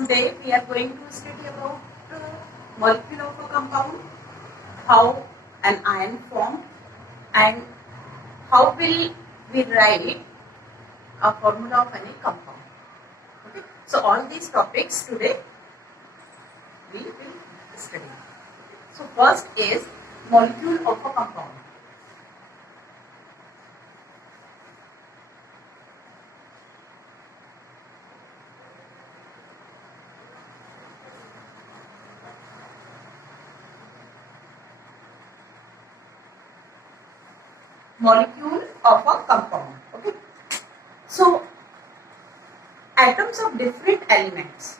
Today we are going to study about molecule of a compound, how an ion formed, and how will we write a formula of any compound. Okay, so all these topics today we will study. So first is molecule of a compound. Molecule of a compound. Okay, so atoms of different elements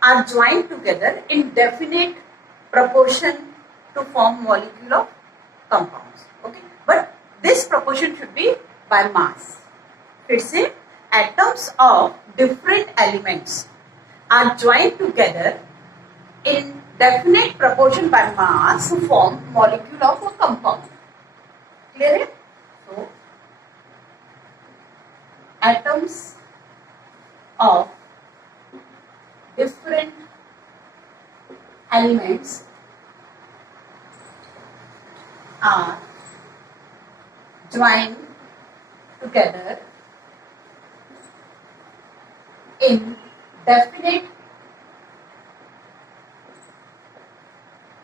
are joined together in definite proportion to form molecule of compounds. Okay, but this proportion should be by mass. Let's say atoms of different elements are joined together in definite proportion by mass to form molecule of a compound. Clear it? So atoms of different elements are joined together in definite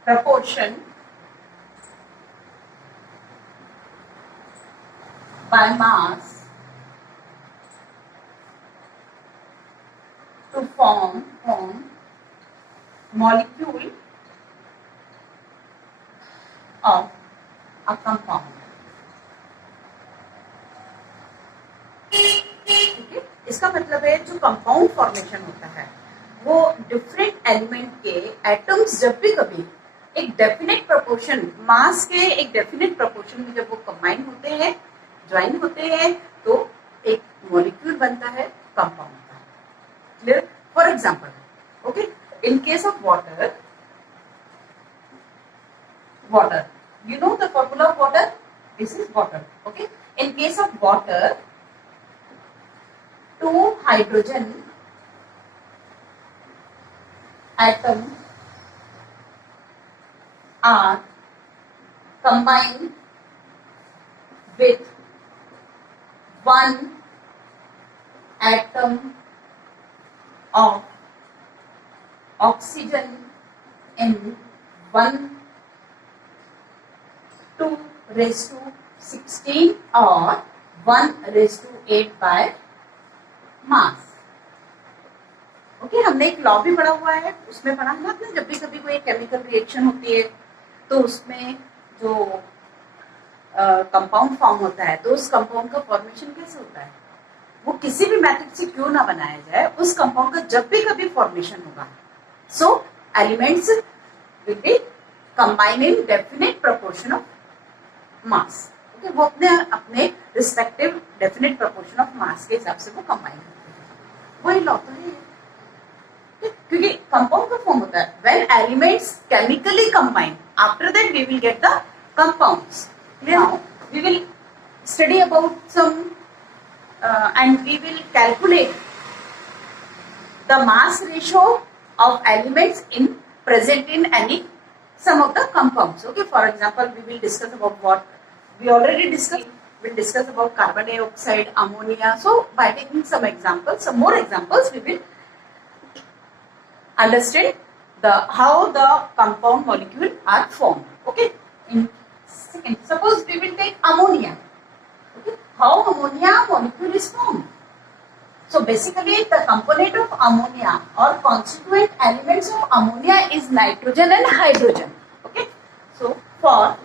proportion by mass to form molecule of a compound. ठीक है, इसका मतलब है जो compound formation होता है वो different element के एटम्स जब भी कभी एक डेफिनेट प्रोपोर्शन मास के एक डेफिनेट प्रोपोर्शन में जब वो कंबाइन होते हैं ज्वाइन होते हैं तो एक मॉलिक्यूल बनता है कंपाउंड का. Clear? For example, okay, in case of water you know the formula of water. This is water. Okay, in case of water, 2 hydrogen atoms are combined with 1 atom of oxygen in 1:16 or 1:8 by mass. Okay, हमने एक लॉ भी पढ़ा हुआ है, उसमें पढ़ा है ना आपने, जब भी कभी कोई केमिकल रिएक्शन होती है तो उसमें जो कंपाउंड फॉर्म होता है तो उस कंपाउंड का फॉर्मेशन कैसे होता है, वो किसी भी मेथड से क्यों ना बनाया जाए, उस कंपाउंड का जब भी कभी फॉर्मेशन होगा so elements will be combine in definite proportion of mass. Okay, वो अपने अपने respective definite proportion of mass के हिसाब से वो कंबाइन होते हैं. वही लॉ तो है, क्योंकि कंपाउंड का फॉर्म होता है when elements chemically combine, after that we will get the compounds. Clear? We will study about some and we will calculate the mass ratio of elements in present in any some of the compounds. Okay, for example, we will discuss about what we already discussed. We'll discuss about carbon dioxide, ammonia. So by taking some examples, some more examples, we will understand how the compound molecule are formed. Okay, in second, suppose we will take ammonia. Okay, how ammonia molecule is formed. So basically the component of ammonia or constituent elements of ammonia is nitrogen and hydrogen. Okay, so for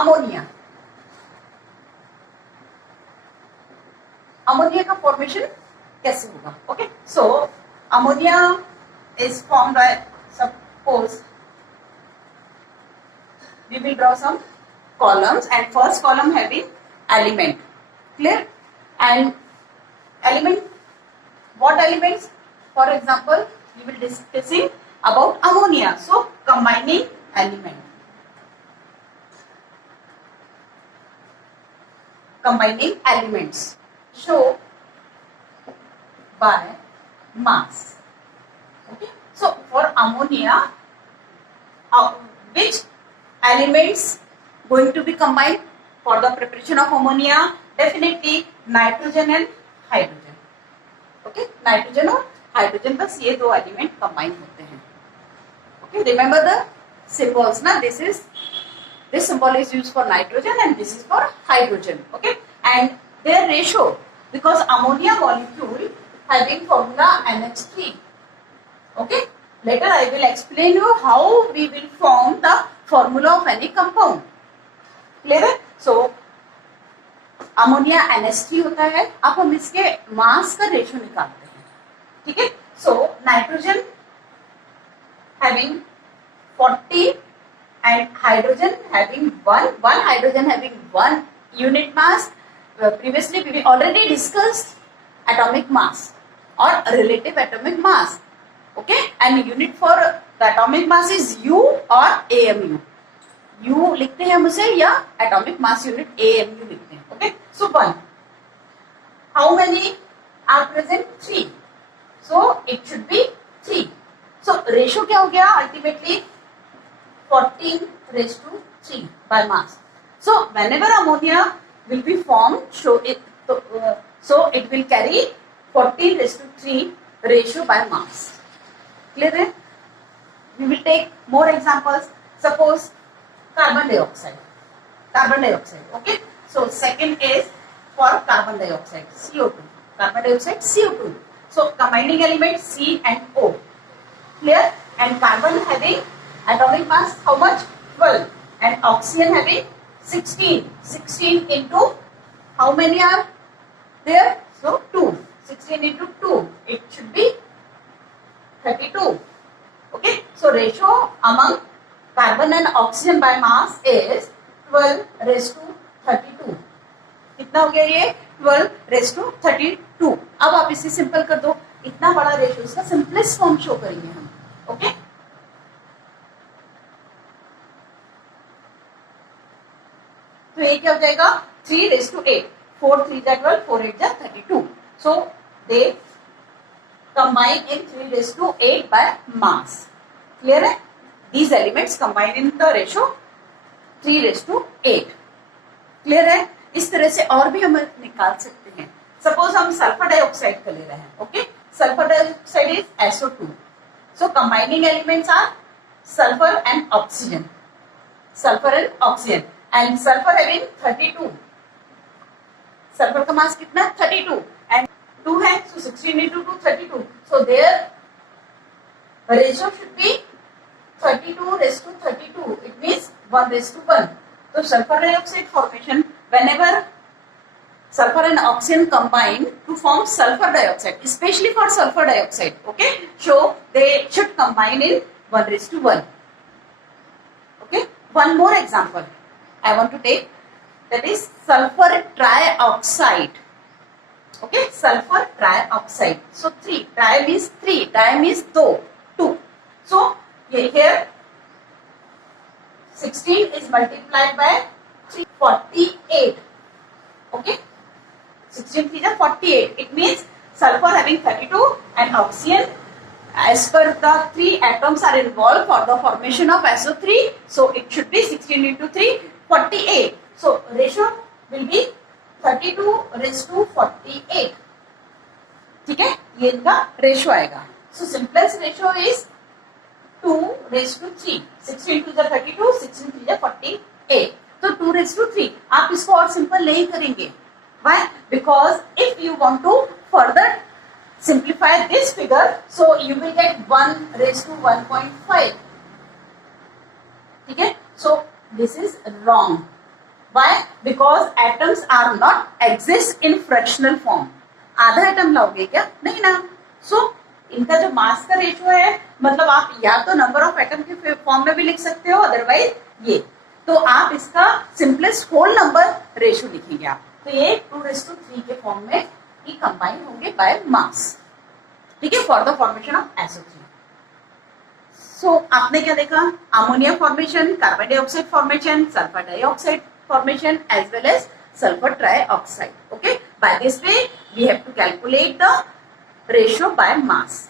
ammonia का formation कैसे होगा? Okay, so ammonia is formed by, suppose we will draw some columns and first column having element. Clear? And element, what elements? For example, we will discussing about ammonia. So combining element. Combining elements. So by mass. Okay, so for ammonia, which elements going to be combined for the preparation of ammonia? Definitely nitrogen and hydrogen. Okay, nitrogen और हाइड्रोजन बस ये दो element combine होते हैं. Okay, remember the symbols ना. This symbol is used for nitrogen and this is for hydrogen. Okay, and their ratio, because ammonia molecule having formula NH3. Okay, later I will explain you how we will form the formula of any compound. Clear है? So ammonia NH3 होता है. अब हम इसके मास का रेशियो निकालते हैं. ठीक है. So nitrogen having 40 and hydrogen having one hydrogen having 1 unit mass. Previously we already discussed atomic mass or relative atomic mass. Okay, and unit for the atomic mass is U or AMU. U लिखते हैं हम उसे या atomic mass unit AMU लिखते हैं. Okay, so 1. How many are present? 3. So it should be 3. So ratio क्या हो गया? Ultimately 14 raised to 3 by mass. So whenever ammonia will be formed, so it will carry 14 raised to 3 ratio by mass. Clear है? We will take more examples. Suppose carbon dioxide. Okay. So second is for carbon dioxide, CO2. Carbon dioxide, CO2. So combining elements C and O. Clear? And carbon having atomic mass how much? 12. And oxygen having 16. 16 into how many are there? So 2. 16 into 2. It should be 32. Okay. So ratio among carbon and oxygen by mass is 12 raised to 32. कितना हो गया ये? 12 raised to 32. अब आप इसे सिंपल कर दो. इतना बड़ा रेशियो इसका सिंपलेस्ट फॉर्म शो करेंगे हम. ओके. तो ये क्या हो जाएगा? 3 raised to 8. 4 3 जा 12, 4 8 जा 32. So they combine in 3 raised to 8 by mass. Clear है? These elements combine in the ratio 3 raised to 8. Clear है? इस तरह से और भी हम निकाल सकते हैं. सपोज हम सल्फर डाइऑक्साइड का ले रहे हैं. Okay, sulphur dioxide is SO2. So combining elements are sulphur and oxygen. Sulphur and oxygen and sulphur having 32. Sulphur का मास कितना? 32 एंड 2 है. So 16 into 2 32. So their ratio should be 32 raised to 32. It means 1 raised to 1. So sulfur dioxide formation, whenever sulfur and oxygen combine to form sulfur dioxide, especially for sulfur dioxide, okay, so they should combine in 1 raised to 1. Okay, one more example I want to take, that is sulfur trioxide. Okay, sulfur trioxide. So 3, tri means 3, di means 2. So here 16 is multiplied by 3, 48. Okay, 16 3 is 48. It means sulfur having 32 and oxygen, as per the 3 atoms are involved for the formation of SO3. So it should be 16 into 3, 48. So ratio will be 32 raised to 48. ठीक है, ये इनका रेशियो आएगा. So simplest ratio is 2 raised to 3. 16 2 is 32, 16 3 is 48. तो 2 raised to 3. आप इसको और सिंपल नहीं करेंगे. Why? Because if you want to further simplify this figure, so you will get 1 raised to 1.5. ठीक है? So this is wrong. Why? Because atoms are not exist in fractional form. आधा एटम लाओगे क्या? नहीं ना. So इनका जो मास का रेशियो है, मतलब आप या तो नंबर ऑफ एटम के फॉर्म में भी लिख सकते हो, अदरवाइज ये. तो आप इसका सिंपलेस्ट होल नंबर रेशियो लिखेंगे आप. तो ये 2:3 के फॉर्म में ही कंबाइन होंगे बाय मास. ठीक है, for the formation of SO3. So आपने क्या देखा? Ammonia formation, carbon dioxide formation, sulphur dioxide formation, as well as sulfur trioxide. Okay, by this way we have to calculate the ratio by mass.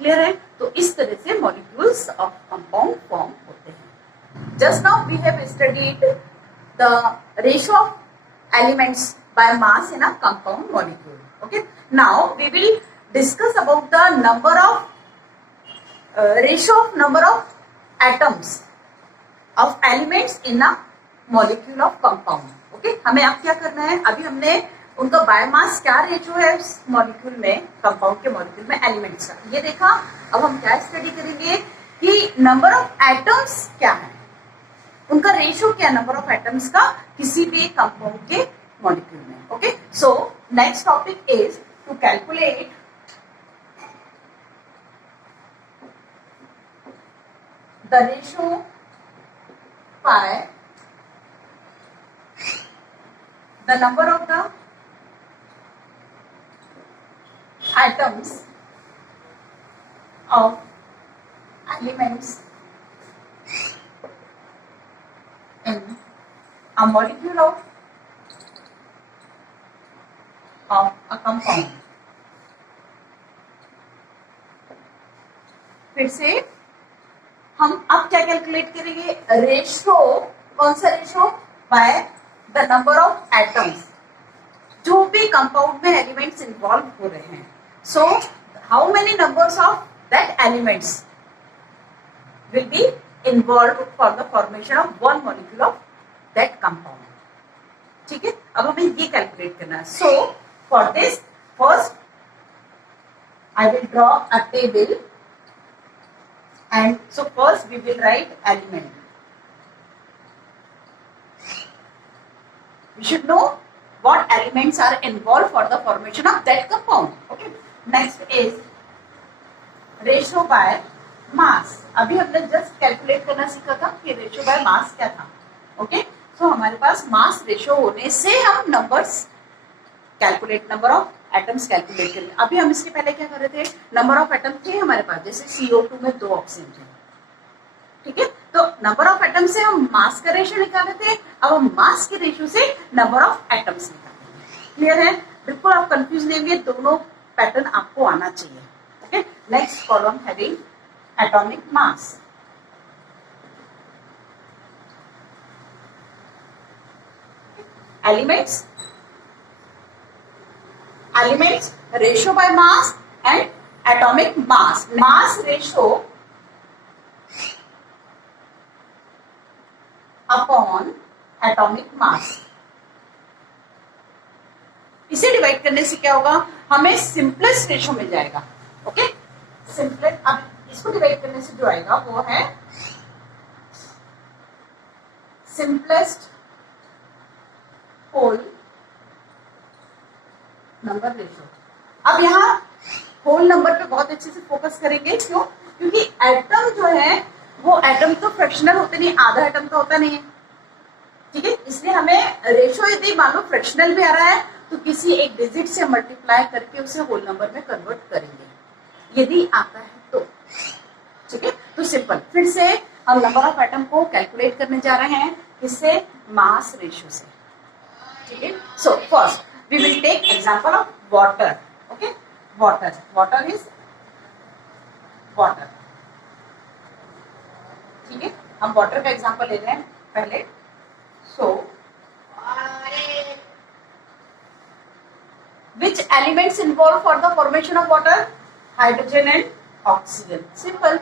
Clear है? तो इस तरह से molecules of compound फॉर्म होते हैं। Just now we have studied the ratio of elements by mass in a compound molecule. Okay, now we will discuss about the number of ratio of number of atoms of elements in a molecule of compound. Okay, हमें अब क्या करना है, अभी हमने उनका बायोमास क्या रेशियो है उस मॉलिक्यूल में, कंपाउंड के मॉलिक्यूल में एलिमेंट्स का, ये देखा। अब हम क्या स्टडी करेंगे कि नंबर ऑफ एटम्स क्या है, उनका रेशियो क्या, नंबर ऑफ एटम्स का किसी भी कंपाउंड के मॉलिक्यूल में। Okay, so next topic is to calculate the ratio by the number of the atoms of elements in a molecule of a compound। फिर से हम अब क्या कैलकुलेट करेंगे, रेशियो, कौन सा ratio, by the number of atoms, जो भी कंपाउंड में एलिमेंट्स इन्वॉल्व हो रहे हैं। So how many numbers of that elements will be involve for the formation of one molecule of that compound. ठीक है, अब हमें ये कैलकुलेट करना है। So for this first I will draw a table. And so first we will write element. We should know what elements are involved for the formation of that compound. Okay. Next is ratio by mass. अभी हमने just calculate करना सीखा था कि ratio by mass क्या था. Okay. So हमारे पास mass ratio होने से हम numbers calculate, number of atoms calculate करेंगे। अभी हम इसके पहले क्या कर रहे थे, नंबर ऑफ एटम थे हमारे पास, जैसे CO2 में 2 ऑक्सीजन थे। ठीक है, तो नंबर ऑफ एटम से हम मास का रेशियो निकाले थे, अब हम मास के रेशियो से नंबर ऑफ एटम्स निकालेंगे। क्लियर है? बिल्कुल आप कंफ्यूज नहीं होंगे, दोनों पैटर्न आपको आना चाहिए। Okay, next column having atomic mass. Elements, elements ratio by mass and atomic mass. Mass ratio upon atomic mass. इसे डिवाइड करने से क्या होगा, हमें सिंपलेस्ट रेशियो मिल जाएगा। ओके, सिंपलेस्ट, अब इसको डिवाइड करने से जो आएगा वो है सिंपलेस्ट होल नंबर रेशियो। अब यहाँ होल नंबर पे बहुत अच्छे से फोकस करेंगे। क्यों? क्योंकि एटम जो है वो एटम तो फ्रैक्शनल होते नहीं, आधा एटम तो होता नहीं है। ठीक है, इसलिए हमें रेशियो यदि मान लो फ्रैक्शनल भी आ रहा है तो किसी एक डिजिट से मल्टीप्लाई करके उसे होल नंबर में कन्वर्ट करेंगे, यदि आता है तो। ठीक है, तो सिंपल, फिर से हम नंबर ऑफ एटम को कैलकुलेट करने जा रहे हैं, किससे, मास रेशियो से। ठीक है, so first we will take example of water. Okay, water is water. ठीक है, हम water का एग्जांपल ले रहे हैं पहले। so which elements involved for the formation of water? Hydrogen and oxygen. Simple.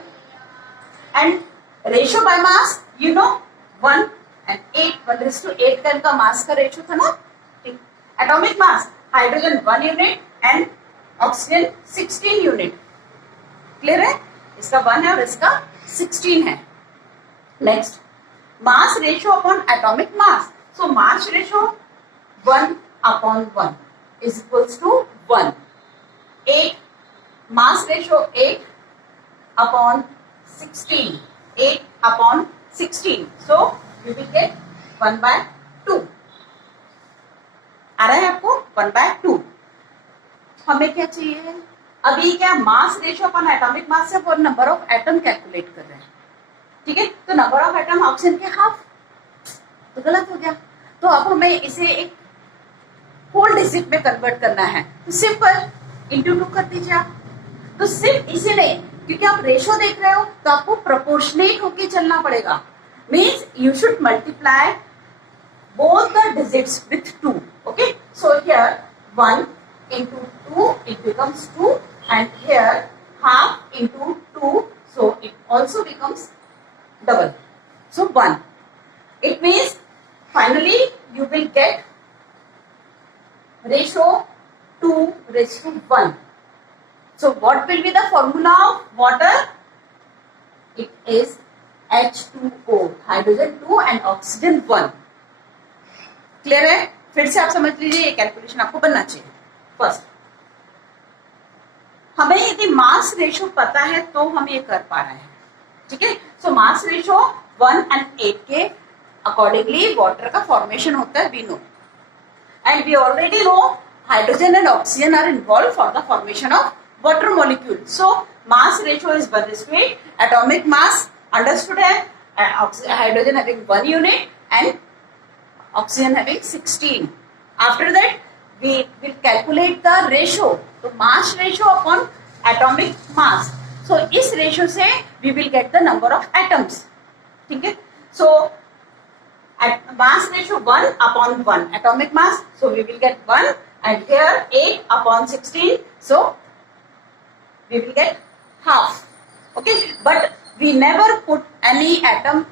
And ratio by mass, you know, 1 and 8, 1:8 का इनका मास का रेशियो था ना। Atomic mass, hydrogen 1 unit and oxygen 16 unit. Clear है? इसका 1 है और इसका 16 है। Next, mass ratio upon atomic mass. So mass ratio 1/1 is equals to 1। 8 mass ratio 8 upon 16, 8/16, so you will get 1/2। आ रहा है आपको 1/2। हमें क्या चाहिए, अभी क्या मास रेशियो अपन एटॉमिक मास से और नंबर ऑफ एटम कैलकुलेट कर रहे हैं। ठीक है, तो नंबर ऑफ एटम ऑक्सीजन के हाफ, तो गलत हो गया। तो अब हमें इसे एक होल डिजिट में कन्वर्ट करना है। तो सिंपल, इंटू 2 कर दीजिए आप। तो सिर्फ इसीलिए क्योंकि आप रेशो देख रहे हो तो आपको प्रोपोर्शनेट होके चलना पड़ेगा। Means you should multiply both the digits with 2. Okay, so here 1 into 2 it becomes 2, and here half into 2, so it also becomes double, so 1. It means finally you will get ratio 2 raised to 1. So what will be the formula of water? It is H2O, hydrogen 2 and oxygen 1. क्लियर है? फिर से आप समझ लीजिए, ये कैलकुलेशन आपको बनना चाहिए। फर्स्ट, हमें यदि मास रेशो पता है तो हम ये कर पा रहे हैं, ठीक है। सो मास रेशो 1 and 8 के अकॉर्डिंगली वाटर का फॉर्मेशन होता है, we know, and we already know hydrogen and oxygen are involve for the formation of water molecule. So mass ratio is 1:8, atomic mass understood है, hydrogen having 1 unit and oxygen having 16. After that we will calculate the ratio, so mass ratio upon atomic mass. So इस ratio से we will get the number of atoms, ठीक है। So at mass ratio 1 upon 1 atomic mass, so we will get 1, and here 8 upon 16, so we will get half, okay, but we never put any atom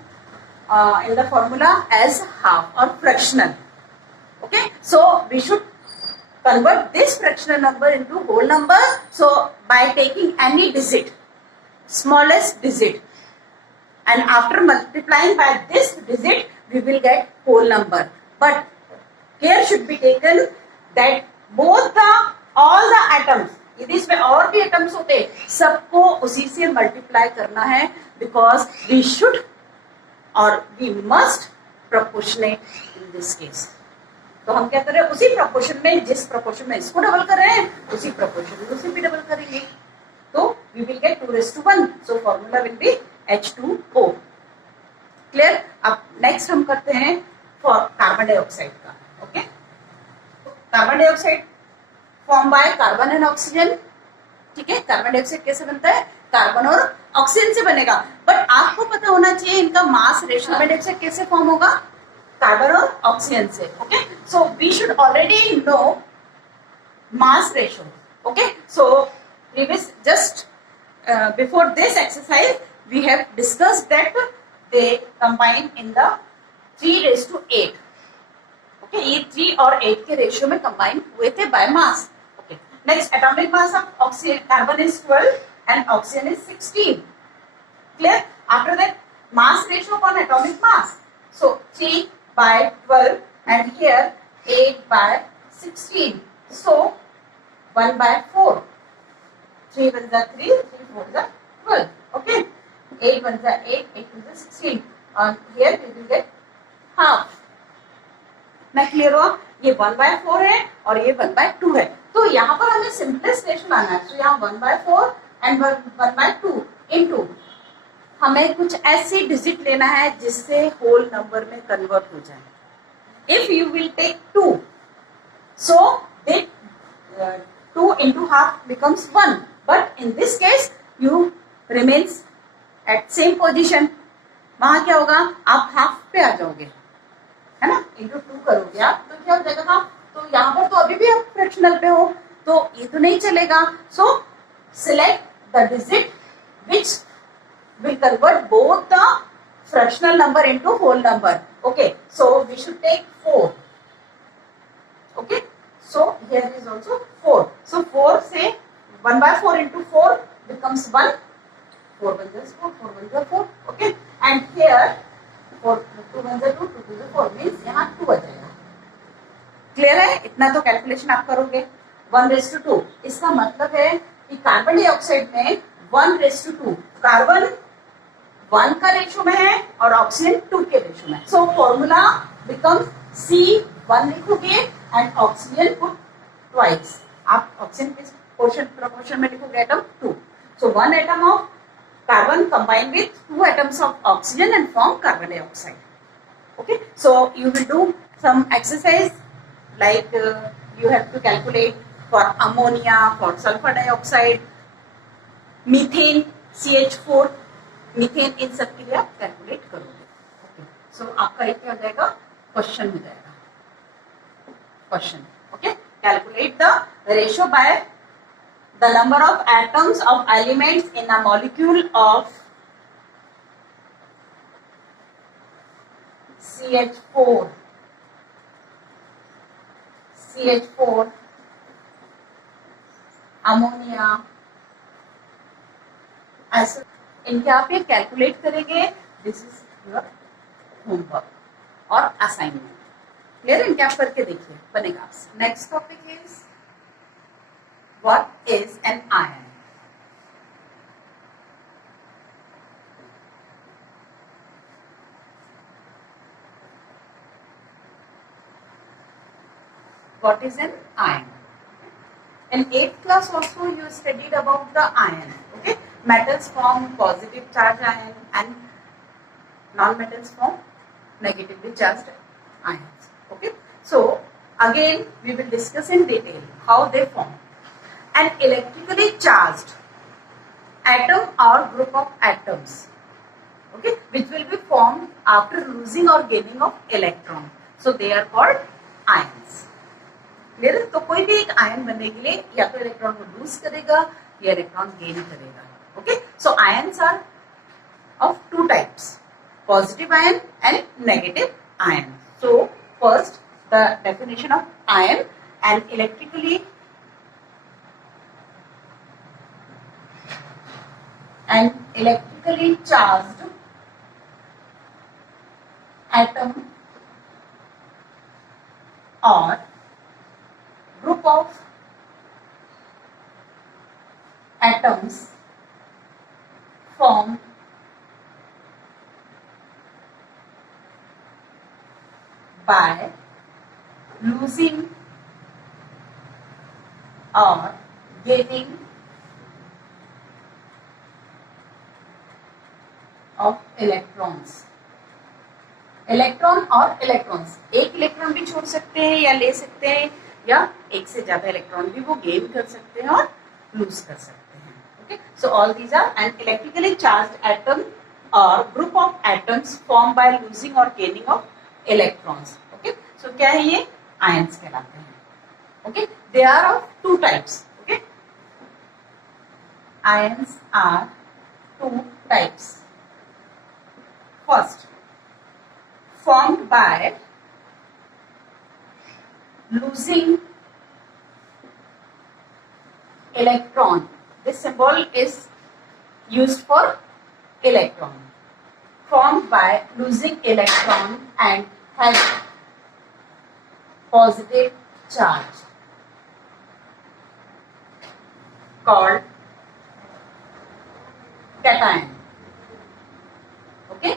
in the formula as half or fractional. Okay, so we should convert this fractional number into whole number. So by taking any digit, smallest digit, and after multiplying by this digit, we will get whole number. But care should be taken that both all the atoms, यदि इसमें और भी atoms होते, सबको उसी से multiply करना है, because we should और we must proportionate in this case. तो हम क्या कर रहे हैं, उसी प्रोपोर्शन में, जिस प्रोपोर्शन में इसको डबल कर रहे हैं उसी प्रोपोर्शन में उसे भी डबल करेंगे, तो we will get 2:1. So formula will be H2O. Clear? अब नेक्स्ट हम करते हैं फॉर कार्बन डाइऑक्साइड का। Okay, carbon dioxide form by carbon and oxygen, ठीक है। कार्बन डाइऑक्साइड कैसे बनता है? कार्बन और ऑक्सीजन से बनेगा, बट आपको पता होना चाहिए इनका मास रेशो। कार्बन डाइऑक्साइड कैसे फॉर्म होगा? कार्बन और ऑक्सीजन से। Okay, so we should already know mass ratio. Okay, so previous just before this exercise we have discussed that they combine in the 3:8। ओके, ये 3 और 8 के रेशियो में कंबाइन हुए थे by mass. Okay, next, atomic mass of oxygen, carbon is 12 and oxygen is 16. Clear? After that, mass ratio upon atomic mass. So 3/12, and here 8/16. So 1/4. 3 1 is 3, 3 4 is 12. Okay. 8 1 is 8, 8 2 is 16. And here we will get half. मैं क्लियर हुआ? ये 1/4 है और ये 1/2 है। तो यहाँ पर हमें सिंपलेस्ट रेशो लाना है। तो यहाँ 1/4 and 1/2 into, हमें कुछ ऐसी डिजिट लेना है जिससे होल नंबर में कन्वर्ट हो जाए। If you will take 2, so that 2 into half becomes 1, but in this case you remains at same position. वहां क्या होगा? आप हाफ पे आ जाओगे, है ना। इंटू 2 करोगे आप तो क्या हो जाएगा हाफ। तो यहाँ पर तो अभी भी आप फ्रैक्शनल पे हो, तो ये तो नहीं चलेगा। सो select the digit which will convert both the fractional number into whole number. Okay, so we should take 4. Okay, so here is also 4. So 4 say 1/4 into 4 becomes 1. 4 1 is 4, 4 1 is 4. Okay, and here 4 2 1 is 2, 2 2 is 4, means यहाँ 2 आ जाएगा। क्लियर है? इतना तो कैलकुलेशन आप करोगे। 1:2, इसका मतलब है कि कार्बन डाइऑक्साइड में 1:2, कार्बन 1 का रेशो में है और ऑक्सीजन 2 के रेशो में। सो फॉर्मूला बिकम्स C1 लिखोगे एंड ऑक्सीजन पुट ट्वाइस। आप ऑक्सीजन किस proportion में लिखोगे? एटम 2। So 1 atom of carbon combined with 2 atoms of oxygen and form carbon dioxide. Okay, so you will do some exercise like you have to calculate for ammonia, for sulphur dioxide, methane, CH4, methane, इन सब के लिए आप कैलकुलेट करोगे। ओके, सो आपका एक क्या हो जाएगा, क्वेश्चन हो जाएगा, question. Okay, calculate the ratio by the number of atoms of elements in a molecule of CH4, CH4, ammonia, ऐसे इनके आप ये कैलकुलेट करेंगे। दिस इज योर होमवर्क और असाइनमेंट। क्लियर? इनके आप करके देखिए, बनेगा। Next topic is what is an ion. What is an ion? In 8th class also you studied about the ion. Okay, metals form positive charge ion and non-metals form negatively charged ions. Okay, so again we will discuss in detail how they form. An electrically charged atom or group of atoms, okay, which will be formed after losing or gaining of electron. So they are called ions. Clear? तो कोई भी एक आयन बनने के लिए या तो इलेक्ट्रॉन को लूज करेगा या इलेक्ट्रॉन गेन करेगा। Okay, so ions are of two types, positive ion and negative ion. So first the definition of ion, and electrically charged atom or group of atoms formed by losing or gaining of electrons. Electron और इलेक्ट्रॉन्स, एक इलेक्ट्रॉन भी छोड़ सकते हैं या ले सकते हैं, या एक से ज्यादा इलेक्ट्रॉन भी वो गेन कर सकते हैं और लूज कर सकते हैं। Okay, so all these are an electrically charged atom or group of atoms form by losing or gaining of electrons. Okay, so क्या है ये? आयंस कहलाते हैं। Okay, they are of two types. Okay, ions are two types. First, formed by losing electron. This symbol is used for electron. Formed by losing electron and has positive charge, called cation. Okay,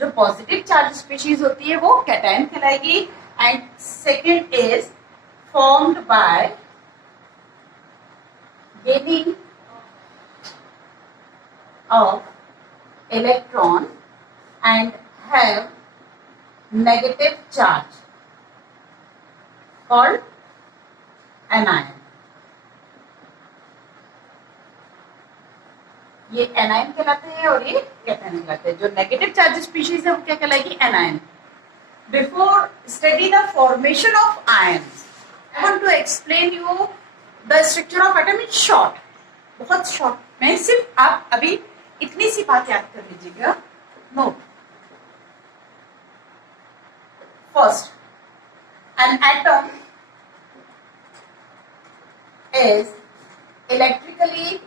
जो positive charge species होती है वो cation कहलाएगी। And second is formed by gaining of electron and have negative charge, called anion. ये anion कहलाते हैं और ये कैटायन कहलाते हैं। जो नेगेटिव चार्ज स्पीशीज है वो क्या कहलाएगी? Anion. Before study the formation of ions, I want to explain you the structure of atom in short, बहुत शॉर्ट में। सिर्फ आप अभी इतनी सी बात याद कर लीजिएगा। Note, first, an atom is electrically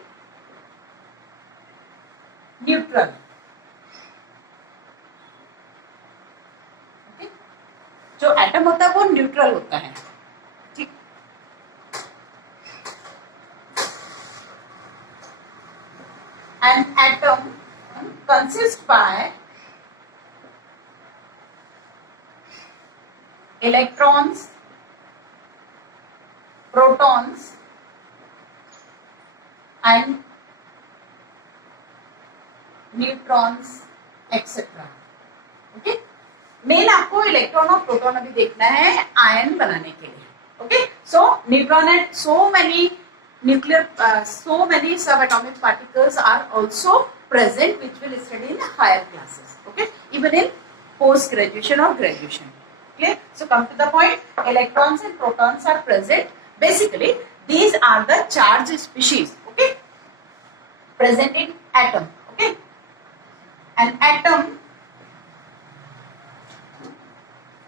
neutral. जो एटम होता है वो न्यूट्रल होता है। ठीक, an atom consist by electrons, protons and neutrons etcetera. Okay, main आपको इलेक्ट्रॉन और प्रोटॉन अभी देखना है आयन बनाने के लिए। Okay, so neutron and so many subatomic particles are also present, which will study in higher classes. Okay, even in post graduation or graduation. Okay, so come to the point. Electrons and protons are present. Basically, these are the charge species. Okay, present in atom. Okay, an atom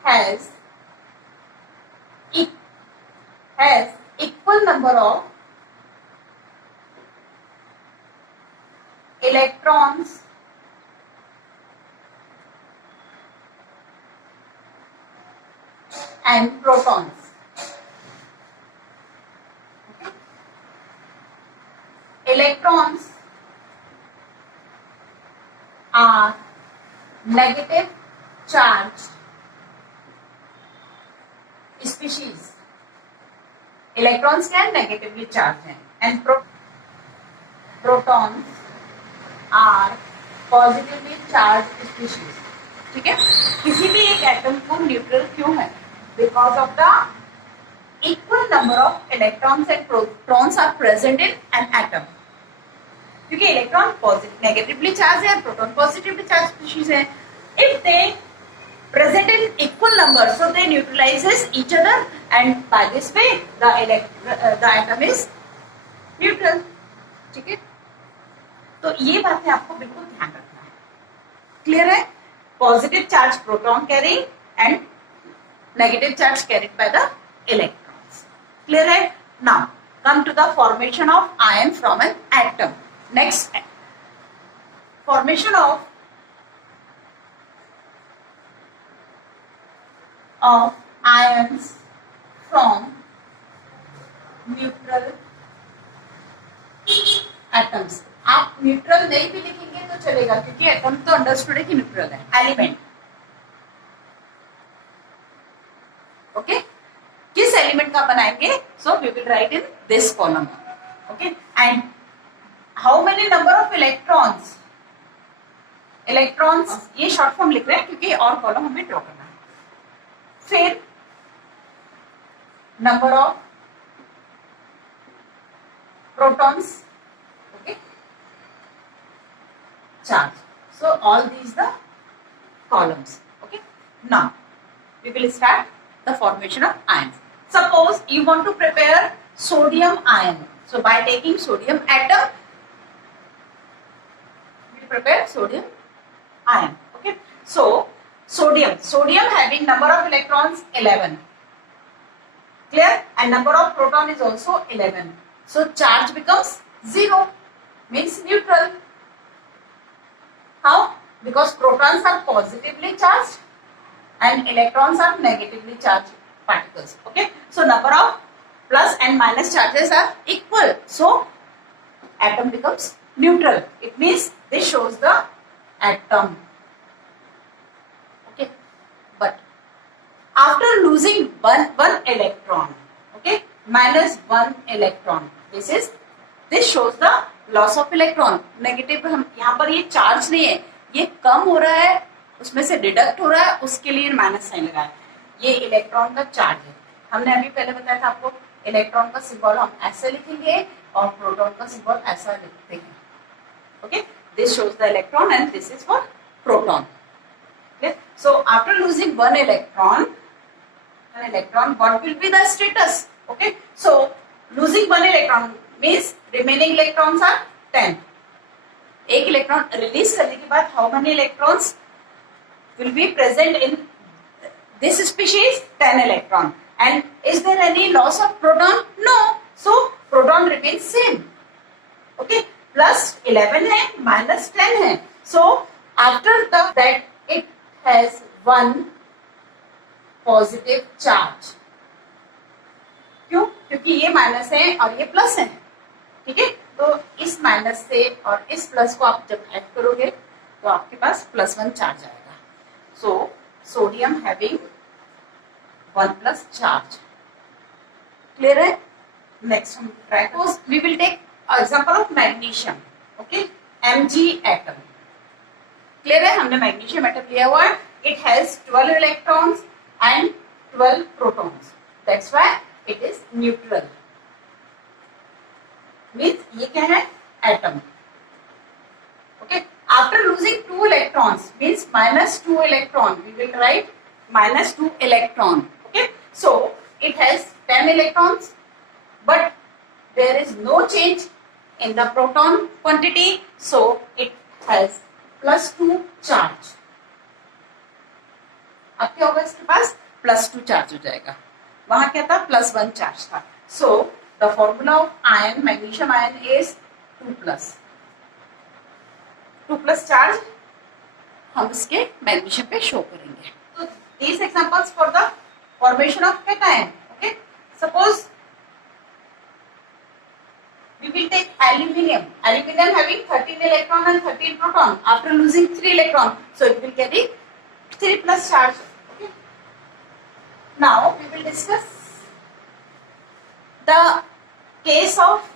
has equal number of electrons and protons. Okay. Electrons are negative charged species. Electrons क्या है, negatively charge है, and protons are positively charge species. ठीक है, किसी भी एक एटम को neutral क्यों है? Because of the equal number of electrons and protons are present in an atom. क्योंकि इलेक्ट्रॉन नेगेटिवली चार्ज है, प्रोटॉन पॉजिटिवली चार्ज स्पीशीज है. If they present in equal number, so they neutralizes each other, and by this way the atom is neutral. ठीक है, तो ये बातें आपको बिल्कुल ध्यान रखना है. क्लियर है? Positive charge proton carrying and negative charge carried by the electrons. Clear है? Now come to the formation of ion from an atom. Next, formation of ions from neutral atoms. आप न्यूट्रल नहीं भी लिखेंगे तो चलेगा, क्योंकि एटम तो अंडरस्टूड है कि न्यूट्रल है, एलिमेंट. ओके, किस एलिमेंट का बनाएंगे? So we will write in this column. Okay, and how many number of electrons? Electrons ये शॉर्ट फॉर्म लिख रहे हैं क्योंकि और कॉलम हमें ड्रॉ करना है. फिर number of protons, okay, charge. So all these the columns. Okay, now we will start the formation of ions. Suppose you want to prepare sodium ion. So by taking sodium atom, we prepare sodium ion. Okay, so sodium having number of electrons 11. Clear? And number of proton is also 11. So charge becomes 0, means neutral. How? Because protons are positively charged and electrons are negatively charged particles. Okay, so number of plus and minus charges are equal, so atom becomes neutral. It means this shows the atom. But after losing one electron, okay, minus one electron, this shows the loss of electron. Negative, हम यहाँ पर ये चार्ज नहीं है, ये कम हो रहा है, उसमें से डिडक्ट हो रहा है, उसके लिए माइनस साइन लगा है. ये इलेक्ट्रॉन का चार्ज है. हमने अभी पहले बताया था आपको, इलेक्ट्रॉन का सिंबल हम ऐसे लिखेंगे और प्रोटॉन का सिंबल ऐसा लिखते हैं. Okay, this shows the electron and this is for proton. Okay. So after losing one electron, what will be the status? Okay. So losing one electron means remaining electrons are 10. एक इलेक्ट्रॉन रिलीज करने के बाद how many electrons will be present in this species? 10 electron. And is there any loss of proton? No. So proton remains same. Okay. Plus 11 है, minus 10 है. So after that it has one positive charge. क्यों? क्योंकि ये माइनस है और ये प्लस है. ठीक है, तो इस माइनस से और इस प्लस को आप जब ऐड करोगे तो आपके पास +1 चार्ज आएगा. So sodium having 1 plus charge. Clear है? नेक्स्ट हम try suppose we will take example of magnesium. Okay, Mg atom. Clear है? हमने मैग्नीशियम एटम लिया हुआ है. It has 12 electrons and 12 protons. That's why it is neutral. Means ये क्या है, atom. Okay, after losing 2 electrons means -2 electron, we will write -2 electron. Okay, so it has 10 electrons, but there is no change in the proton quantity, so it has +2 charge. अब क्या होगा, इसके पास +2 चार्ज हो जाएगा, वहां क्या था, +1 चार्ज था। सो the formula of ion, magnesium ion is 2+ चार्ज हम इसके मैग्नीशियम पे शो करेंगे। तो these examples for the formation of cation. Okay, suppose we will take aluminium. Aluminium having 13 electron and 13 proton. After losing 3 electron, so it will carry 3+ charge. Okay. Now we will discuss the case of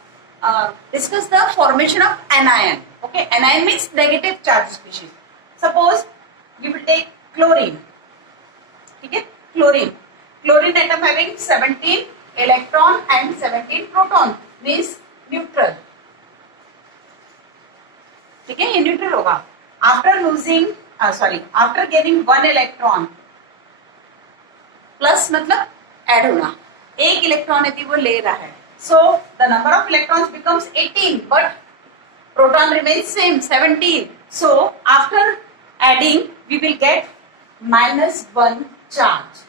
discuss the formation of anion. Okay, anion means negative charge species. Suppose you will take chlorine. ठीक है, chlorine. Chlorine atom having 17 electron and 17 proton means neutral. ठीक है, ये neutral होगा। After losing, after gaining 1 electron, plus मतलब add होना, एक इलेक्ट्रॉन यदि वो ले रहा है, so the number of electrons becomes 18, but proton remains same 17. So after adding we will get -1 charge.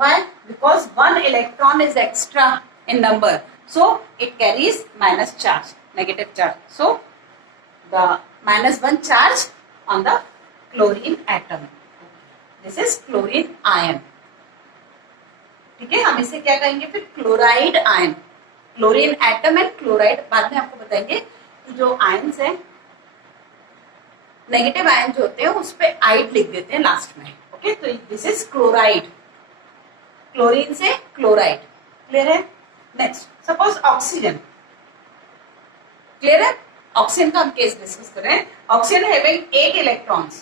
Why? Because 1 electron is extra in number, so it carries minus charge, negative charge. So the -1 charge on the chlorine atom. This is chlorine ion. ठीक है, हम इसे क्या कहेंगे फिर, chloride ion. Chlorine atom and chloride बाद में आपको बताएंगे कि जो आयन्स है, नेगेटिव आयन जो होते हैं उस पे आइड लिख देते हैं लास्ट में। ओके, तो दिस इज क्लोराइड, क्लोरीन से क्लोराइड। क्लियर है? Next, suppose oxygen. क्लियर है? ऑक्सीजन का हम केस डिस्कस कर रहे हैं। Oxygen having 8 electrons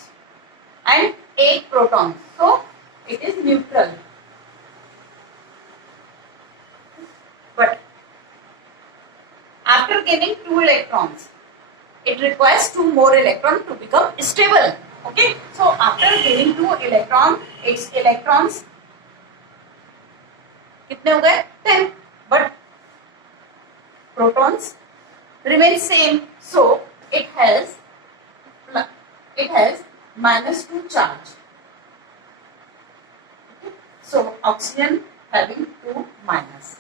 and 8 protons, so it is neutral. But after gaining 2 electrons, it requires 2 more electrons to become stable. Okay, so after gaining 2 its electrons कितने हो गए, 10, but protons remain same, so it has -2 charge. Okay? So oxygen having 2 minus.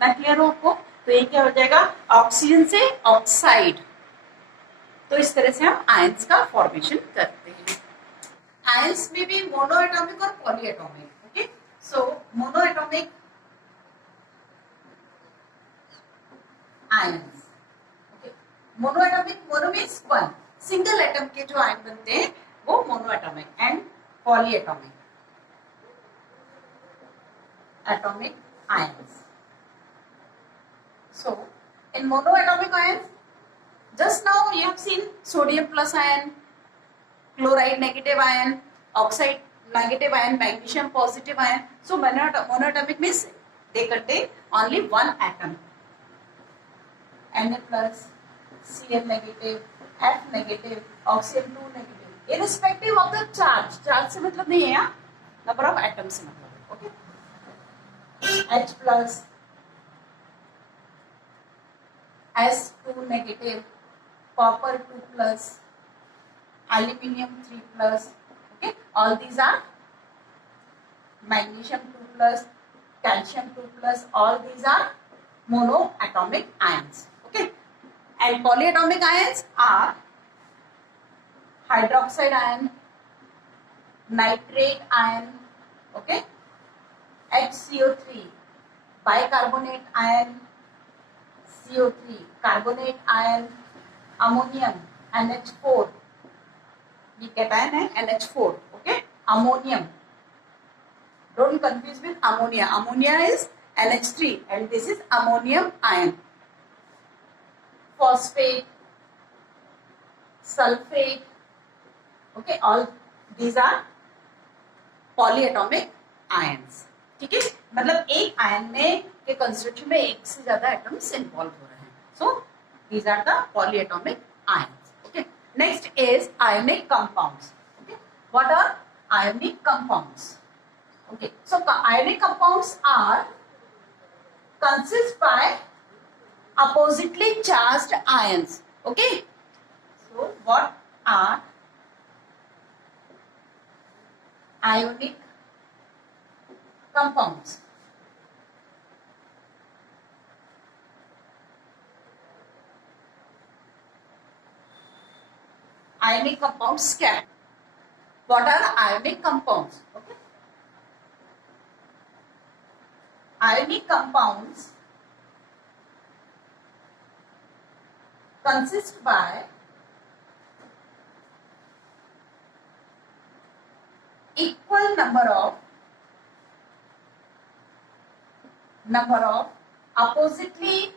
ना क्लियर हो आपको? तो ये क्या हो जाएगा, ऑक्सीजन से ऑक्साइड। तो इस तरह से हम आयंस का फॉर्मेशन करते हैं। आयंस में भी मोनोएटॉमिक और polyatomic. Okay, so monoatomic ions, okay, monoatomic, mono means 1, single atom के जो आयन बनते हैं वो monoatomic, and polyatomic atomic ions. So, in monoatomic ions, just now you have seen sodium plus ion, chloride negative ion, oxide negative ion, magnesium positive ion. So, monoatomic means they contain only one atom. Na plus, Cl negative, F negative, oxygen 2 negative. Irrespective of the charge. Charge से मतलब नहीं है, number of atoms से मतलब। Okay. H plus, S2 negative, copper 2 plus, aluminium 3 plus. Okay, all these are magnesium 2 plus, calcium 2 plus. All these are monoatomic ions. Okay, and polyatomic ions are hydroxide ion, nitrate ion. Okay, HCO3, bicarbonate ion, CO3, carbonate ion, ammonium, NH4, ये cation है NH4, okay, ammonium, don't confuse with ammonia, ammonia is NH3 and this is ammonium ion, phosphate, sulfate, okay, all these are polyatomic ions. ठीक है, मतलब एक आयन में के कंस्ट्रक्शन में एक से ज्यादा एटम्स इन्वॉल्व हो रहे हैं. So these are the polyatomic ions. Okay, next is ionic compounds. Okay, what are ionic compounds? Okay, so ionic compounds are consist by oppositely charged ions. Okay, so what are ionic compounds? Ionic compounds क्या? What are ionic compounds? Okay, ionic compounds consist by equal number of oppositely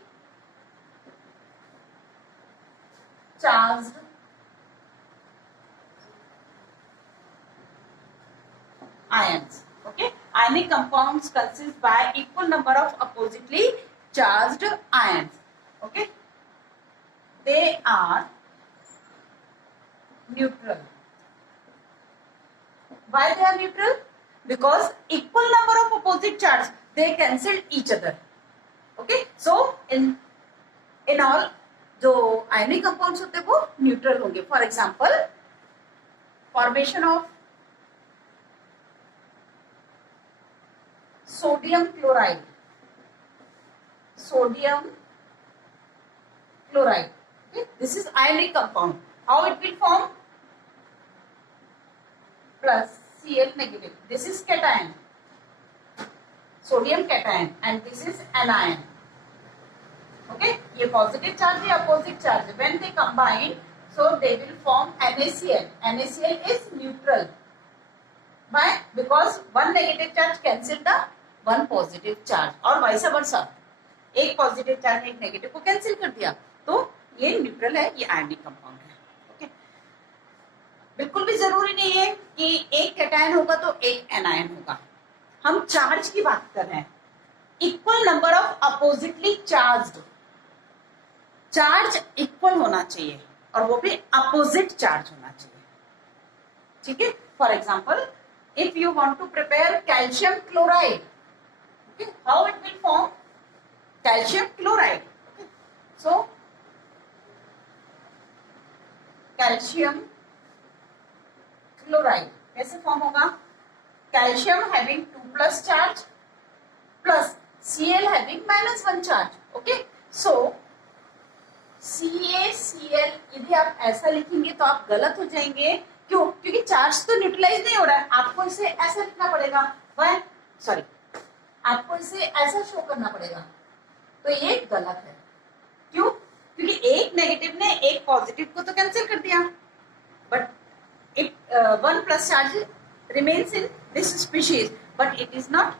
charged ions. Okay, ionic compounds consist by equal number of oppositely charged ions. Okay, they are neutral. Why they are neutral? Because equal number of opposite charge, they cancel each other. Okay, so in all जो ionic compounds होते हैं वो neutral होंगे. For example, formation of sodium chloride. Okay, this is ionic compound. How it will form? Plus Cl negative. This is cation, sodium cation, and this is anion. Okay, ये positive charge है, opposite charge. When they combine, so they will form NaCl. NaCl is neutral. Why? Because one negative charge cancel the one positive charge, और vice versa. एक positive charge एक नेगेटिव को कैंसिल कर दिया, तो ये न्यूट्रल है, ये आयनिक कंपाउंड है. ओके, बिल्कुल भी जरूरी नहीं है कि एक कैटायन होगा तो एक एनायन होगा. हम चार्ज की बात कर रहे हैं. Equal number of oppositely charged, charge equal होना चाहिए और वो भी अपोजिट चार्ज होना चाहिए. ठीक है, for example if you want to prepare calcium chloride, okay, how it will form? Calcium chloride. Okay. So calcium chloride कैसे फॉर्म होगा? Calcium having 2+ charge plus Cl having -1 charge. Okay, so CaCl यदि आप ऐसा लिखेंगे तो आप गलत हो जाएंगे. क्यों? क्योंकि चार्ज तो न्यूट्रलाइज नहीं हो रहा है. आपको इसे ऐसा लिखना पड़ेगा. Why? सॉरी, आपको इसे ऐसा शो करना पड़ेगा, तो ये गलत है. क्यों? क्योंकि एक नेगेटिव ने एक पॉजिटिव को तो कैंसिल कर दिया, but it 1+ charge remains in this species, but it is not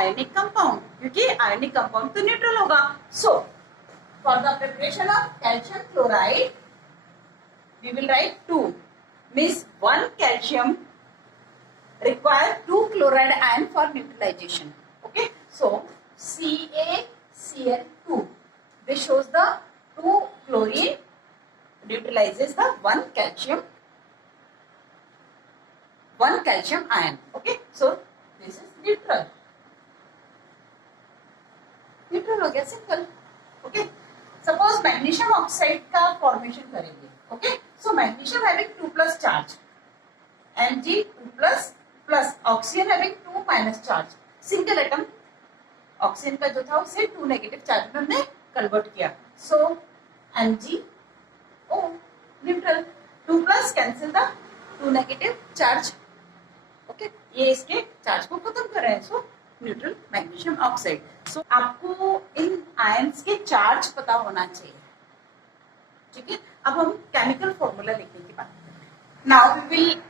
ionic compound, क्योंकि आयनिक कंपाउंड तो न्यूट्रल होगा. So for the preparation of calcium chloride we will write 2, means 1 calcium require 2 chloride ion for neutralization. Okay, so CaCl2, this shows the 2 chlorine neutralizes the 1 calcium ion. Okay, so this is neutral हो गया, simple. Okay, suppose magnesium oxide का फॉर्मेशन करेंगे. Okay, so magnesium having 2+ charge, Mg2+ plus oxygen having 2- charge. Single atom oxygen का जो था उसे 2 negative charge में हमने कन्वर्ट किया. सो MgO neutral. 2+ cancel the 2 negative charge. Okay, ये इसके चार्ज को खत्म कर रहे हैं. सो न्यूट्रल मैग्नीशियम ऑक्साइड. सो आपको इन आयंस के चार्ज पता होना चाहिए. ठीक है, अब हम केमिकल फॉर्मूला लिखने की बात करते हैं. Now we will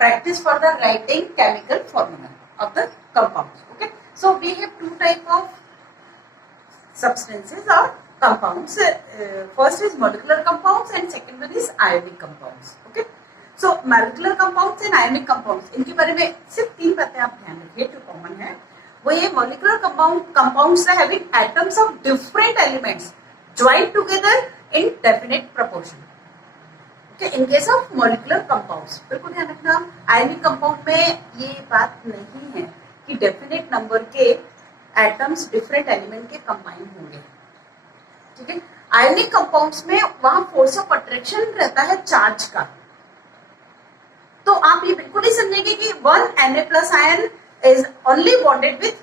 practice for the writing chemical formula of the compounds. Okay, so we have 2 type of substances or compounds. First is molecular compounds and second one is ionic compounds. Okay, so molecular compounds and ionic compounds, इनके बारे में सिर्फ 3 बातें आप ध्यान रखिए जो कॉमन है. वो ये molecular compounds are having atoms of different elements joined together in definite proportion. Okay, in case of molecular compounds, बिल्कुल ध्यान रखना, ionic compound में ये बात नहीं है कि डेफिनेट नंबर के एटम्स डिफरेंट एलिमेंट के कंबाइन होंगे, ठीक है। आयनिक कंपाउंड्स में वहां फोर्स ऑफ अट्रैक्शन रहता है चार्ज का, तो आप ये बिल्कुल ही समझेंगे कि one Na+ ion is only bonded with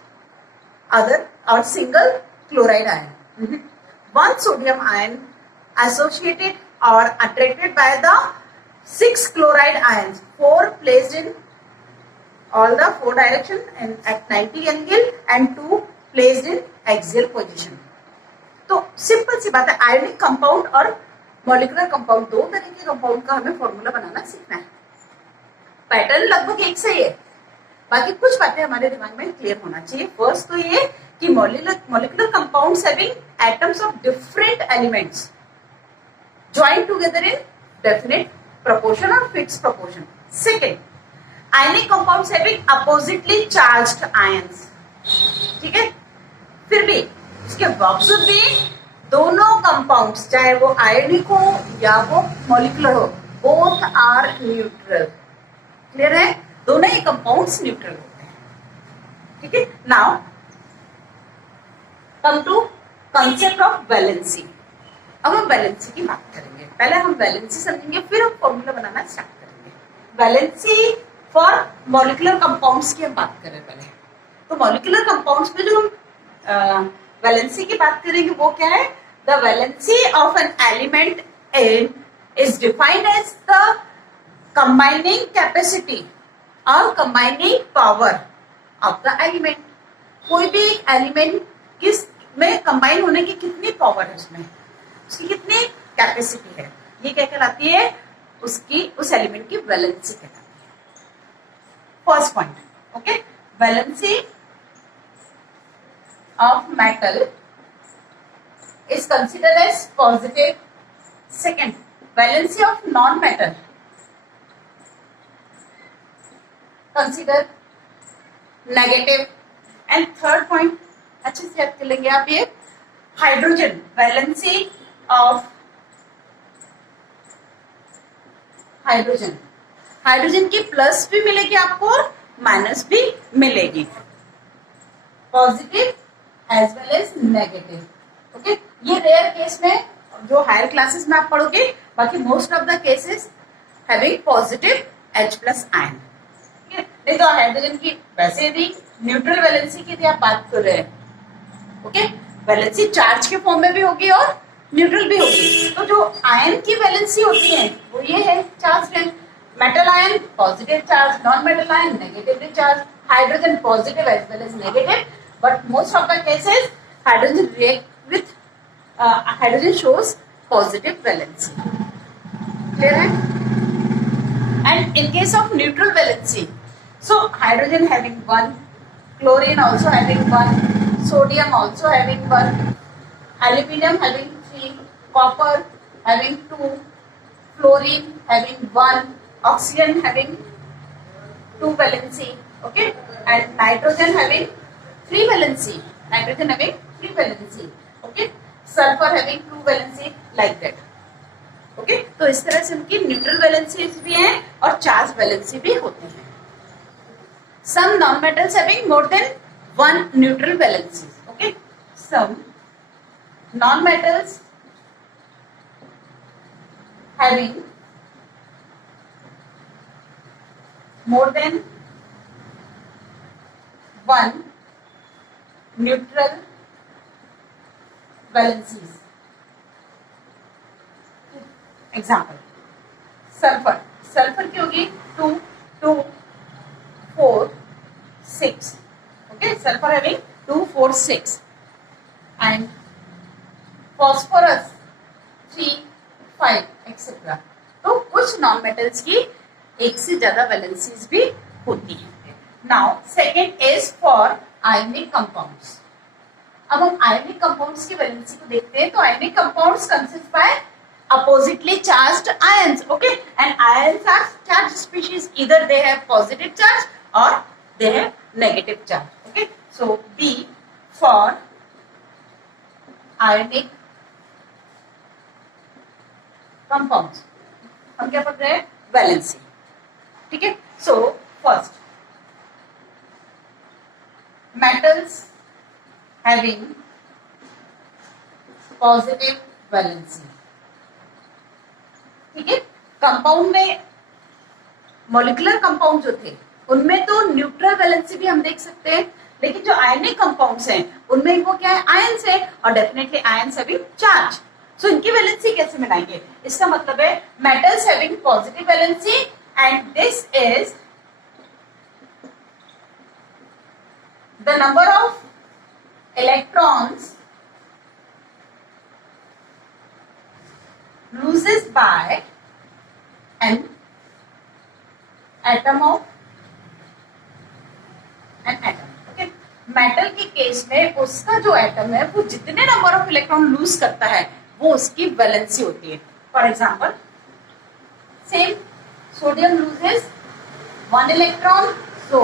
other और single chloride ion, one sodium ion associated और attracted by the 6 chloride ions, 4 placed in all the 4 direction and at 90 angle and 2 placed in axial position. तो सिंपल सी बात है, ionic compound और molecular compound दो तरह के कंपाउंड का हमें फॉर्मूला बनाना सीखना है। पैटर्न लगभग एक से ही है, बाकी कुछ बातें हमारे दिमाग में क्लियर होना चाहिए। फर्स्ट तो ये कि molecular compounds having atoms of different elements joined together in definite proportion or fixed proportion. Second, ionic compounds having oppositely charged ions. ठीक है, फिर भी इसके बावजूद भी दोनों कंपाउंड्स, चाहे वो आयनिक हो या वो मॉलिक्यूलर हो, बोथ आर न्यूट्रल। क्लियर है, दोनों ही कंपाउंड्स न्यूट्रल होते हैं, ठीक है। Now come to concept of valency. अब हम वैलेंसी की बात करेंगे, पहले हम वैलेंसी समझेंगे, फिर हम फॉर्मूला बनाना स्टार्ट करेंगे। वैलेंसी फॉर मॉलिक्यूलर कंपाउंड्स की हम बात करें पहले, तो मॉलिक्यूलर कंपाउंड्स में जो हम वैलेंसी की बात करेंगे वो क्या है? The valency of an element is defined as the combining capacity और combining power of the element. कोई भी एलिमेंट किस में कंबाइन होने की कितनी पावर है, उसमें उसकी कितनी कैपेसिटी है, ये क्या कहलाती है? उसकी उस एलिमेंट की वैलेंसी कहलाती है। First point, okay, valency of metal is considered as positive. Second, valency of non-metal consider negative. And third point अच्छे से याद कर लेंगे आप, ये hydrogen, valency of hydrogen, hydrogen की प्लस भी मिलेगी आपको और माइनस भी मिलेगी, positive as well as negative. Okay, ये रेयर केस में जो हायर क्लासेस में आप पढ़ोगे, बाकी most of the cases having positive H+ ion. नहीं तो हाइड्रोजन की वैसे भी न्यूट्रल वैलेंसी की आप बात कर रहे हैं, ओके, वैलेंसी चार्ज के फॉर्म में भी होगी और न्यूट्रल भी होगी। तो जो आयन की वैलेंसी होती है वो ये है, चार्ज है। Metal ion positive charge, non metal ion negatively charge, hydrogen positive as well as negative, but most of the cases hydrogen react with hydrogen shows positive valency. Clear है? And in case of neutral valency, so hydrogen having 1, chlorine also having 1, sodium also having 1, aluminum having 3, copper having 2, fluorine having 1, oxygen having 2 valency, okay, and nitrogen having 3 valency, nitrogen having 3 valency, okay, sulfur having 2 valency, like that, okay। तो इस तरह से उनकी neutral valency भी है और charge valency भी होती है। Some non-metals having more than 1 neutral valency, okay, some non-metals having more than 1 neutral valencies. Example, sulphur, sulphur की होगी 2, 2, 4, 6, okay, sulphur having 2, 4, 6, and phosphorus 3, 5, etc. तो कुछ नॉन मेटल्स की एक से ज्यादा वैलेंसीज भी होती है। Now second is for ionic compounds. अब हम आयनिक कंपाउंड्स की वैलेंसी को देखते हैं, तो ionic compounds consist by oppositely charged ions, okay, and ions are charged species, either they have positive charge or they have negative charge, okay, So B for ionic compounds. हम क्या पढ़ रहे हैं? वैलेंसी. ठीक है. So first, metals having positive valency. ठीक है. कंपाउंड में मॉलिक्यूलर कंपाउंड जो थे उनमें तो न्यूट्रल वैलेंसी भी हम देख सकते हैं, लेकिन जो आयनिक कंपाउंड्स हैं उनमें वो क्या है? आयंस है, और डेफिनेटली आयंस हैविंग चार्ज. सो इनकी वैलेंसी कैसे बनाएंगे? इसका मतलब है metals having positive valency and this is the number of electrons loses by an atom of an atom. Okay? Metal के केस में उसका जो एटम है वो जितने नंबर ऑफ इलेक्ट्रॉन लूज करता है वो उसकी वैलेंसी होती है. For example, same sodium loses 1 electron, so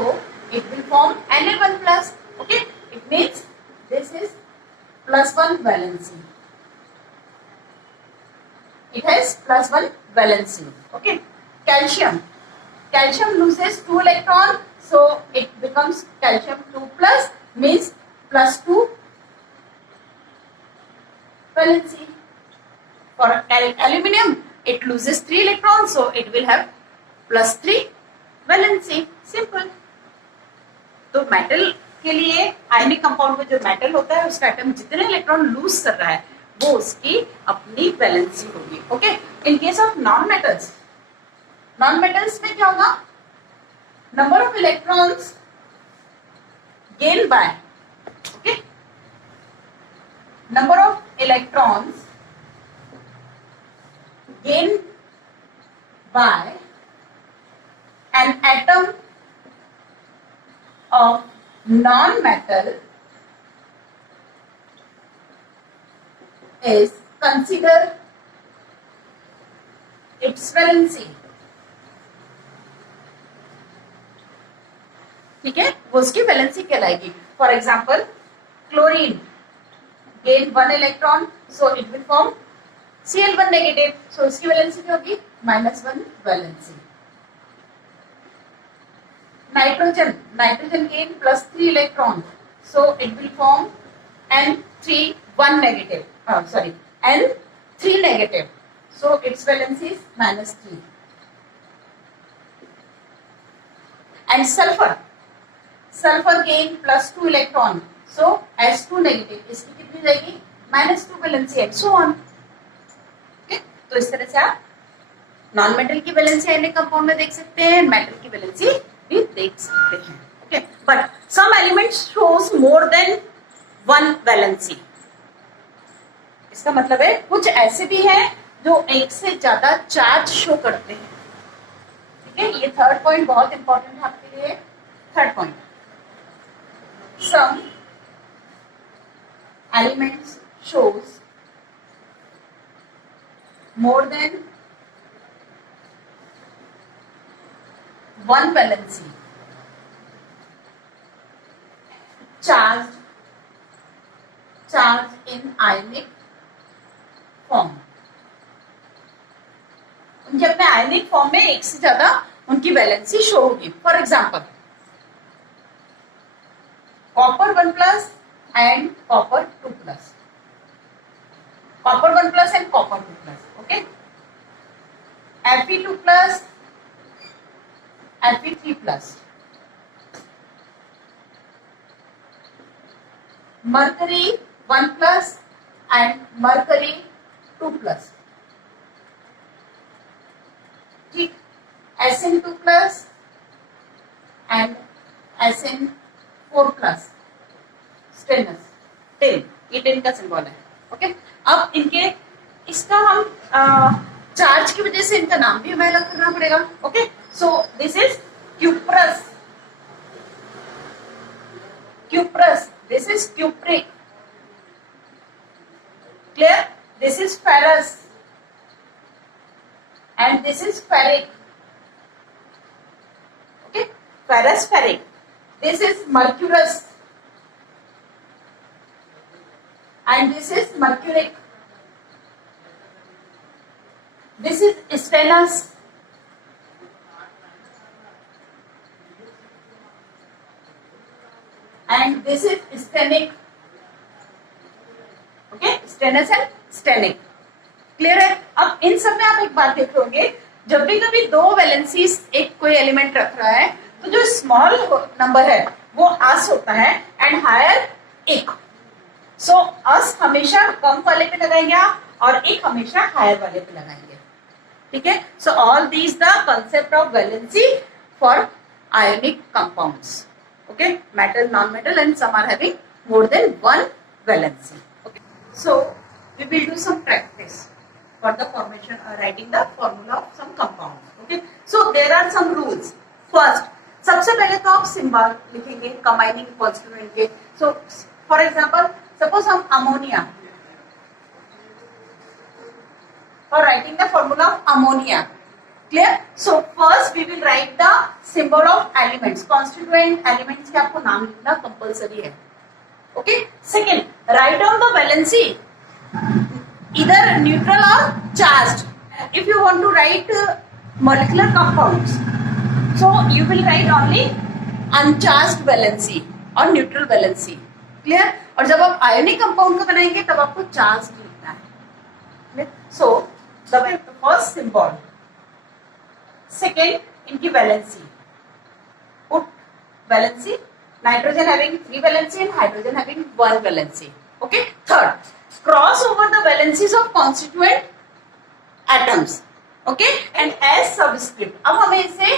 it will form Na1 plus. Okay, it means this is +1 valency. It has +1 valency. Okay. Calcium loses 2 electron, so it becomes calcium 2 plus, means +2 valency. For aluminium, it loses 3 electrons, so it will have +3 valency. Simple. तो मेटल के लिए ionic compound में जो मेटल होता है उसका एटम जितने electron lose कर रहा है वो उसकी अपनी वैलेंसी होगी. Okay. In case of non metals में क्या होगा? Number of electrons gain by, okay, number of electrons gain by an atom of non metal is consider its valency. ठीक है, वो उसकी वैलेंसी कहलाएगी. For example, chlorine gain 1 electron, so it will form Cl1 negative, so उसकी valency क्या होगी? -1 valency. Nitrogen gain +3 electron, so it will form N3 negative. N3 negative, so its valency is -3. And sulfur gain +2 electron, so S2 negative, इसकी कितनी जाएगी? -2 valency, and so on. Okay? तो इस तरह से आप नॉन मेटल की वैलेंसी आयनिक कंपाउंड में देख सकते हैं, मेटल की वैलेंसी भी देख सकते हैं. Okay? But some elements shows more than 1 वैलेंसी. इसका मतलब है कुछ ऐसे भी हैं जो एक से ज्यादा चार्ज शो करते हैं. ठीक है, ये थर्ड पॉइंट बहुत इंपॉर्टेंट है आपके लिए. Third point, some elements shows more than 1 valency charge in ionic form. उनके अपने आयनिक फॉर्म में एक से ज्यादा उनकी वैलेंसी शो होगी. For example, copper 1 plus and copper 2 plus, copper 1 plus and copper 2 plus. Okay. Fe2 plus, Fe3 plus, mercury 1 plus and mercury 2 plus. ठीक. Sn2 plus and Sn4 plus. Stannous 10, ये 10 का सिंबल है. ओके. अब इनके इसका हम चार्ज की वजह से इनका नाम भी हमें अलग करना पड़ेगा. Okay. So this is cuprous, this is cupric. Clear? This is ferrous and this is ferric. Okay, ferrous, ferric. This is mercurous and this is mercuric. This is stannous. And this is stannic. Okay, stannous and stannic. Clear है? अब इन सब में आप एक बात देख लोगे, जब भी कभी दो वैलेंसीज एक कोई एलिमेंट रख रहा है तो जो स्मॉल नंबर है वो अस होता है एंड हायर एक. सो अस हमेशा कम वाले पे लगाएंगे आप और एक हमेशा हायर वाले पे लगाएंगे. ठीक है? So all these the concept of valency for ionic compounds. Okay, metal, non metal and some are having more than one valency. So we will do some practice for the formation or writing the formula of some compounds. Okay. So there are some rules. First, सबसे पहले तो आप symbol लिखेंगे combining constituent के. So for example, suppose हम ammonia. For writing the formula of ammonia. Clear? So first we will write the symbol of elements. Constituent elements के आपको नाम लिखना compulsory है. Okay. Second, write down the valency, either neutral or charged. If you want to write molecular compounds, so you will write only uncharged valency or neutral valency. Clear? और जब आप ionic compound को बनाएंगे तब आपको charged लिखना है. So the first symbol. Second, इनकी valency. Put valency. Nitrogen having 3 valency and hydrogen having 1 valency. Okay. Third, cross over the valencies of constituent atoms. Okay. And as subscript. अब हमें इसे